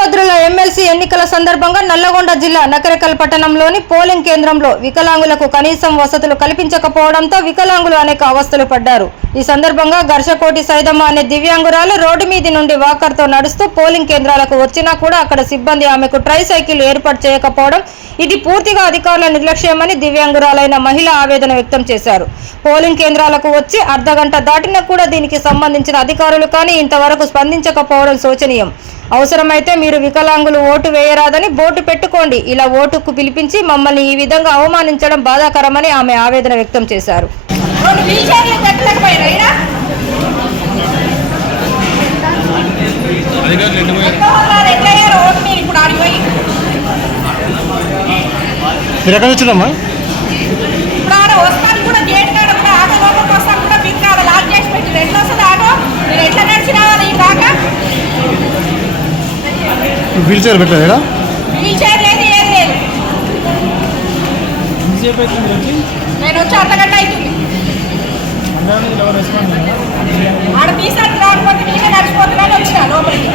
పట్టభద్రుల ఎమ్మెల్సీ ఎన్నికల సందర్భంగా నల్లగొండ జిల్లా నకరేకల్ పట్టణంలోని పోలింగ్ కేంద్రంలో వికలాంగులకు కనీసం వసతులు కల్పించకపోవడంతో వికలాంగులు అనేక అవస్థలు పడ్డారు. ఈ సందర్భంగా ఘర్షకోటి సైదమ్మ అనే దివ్యాంగురాలు రోడ్డు మీది నుండి వాకర్తో నడుస్తూ పోలింగ్ కేంద్రాలకు వచ్చినా కూడా అక్కడ సిబ్బంది ఆమెకు ట్రై సైకిల్ ఏర్పాటు చేయకపోవడం ఇది పూర్తిగా అధికారుల నిర్లక్ష్యమని దివ్యాంగురాలైన మహిళ ఆవేదన వ్యక్తం చేశారు. పోలింగ్ కేంద్రాలకు వచ్చి అర్ధగంట దాటినా కూడా దీనికి సంబంధించిన అధికారులు కానీ ఇంతవరకు స్పందించకపోవడం శోచనీయం. అవసరమైతే మీరు వికలాంగులు ఓటు వేయరాదని బోర్డు పెట్టుకోండి. ఇలా ఓటుకు పిలిపించి మమ్మల్ని ఈ విధంగా అవమానించడం బాధాకరమని ఆమె ఆవేదన వ్యక్తం చేశారు. వీల్ చైర్ పెట్టలేదా? నేను వచ్చి అర్ధగంట అవుతుంది. ఆడ తీసాను రాకపోతే నేనే నడిచిపోతున్నాను వచ్చిన లోపలికి.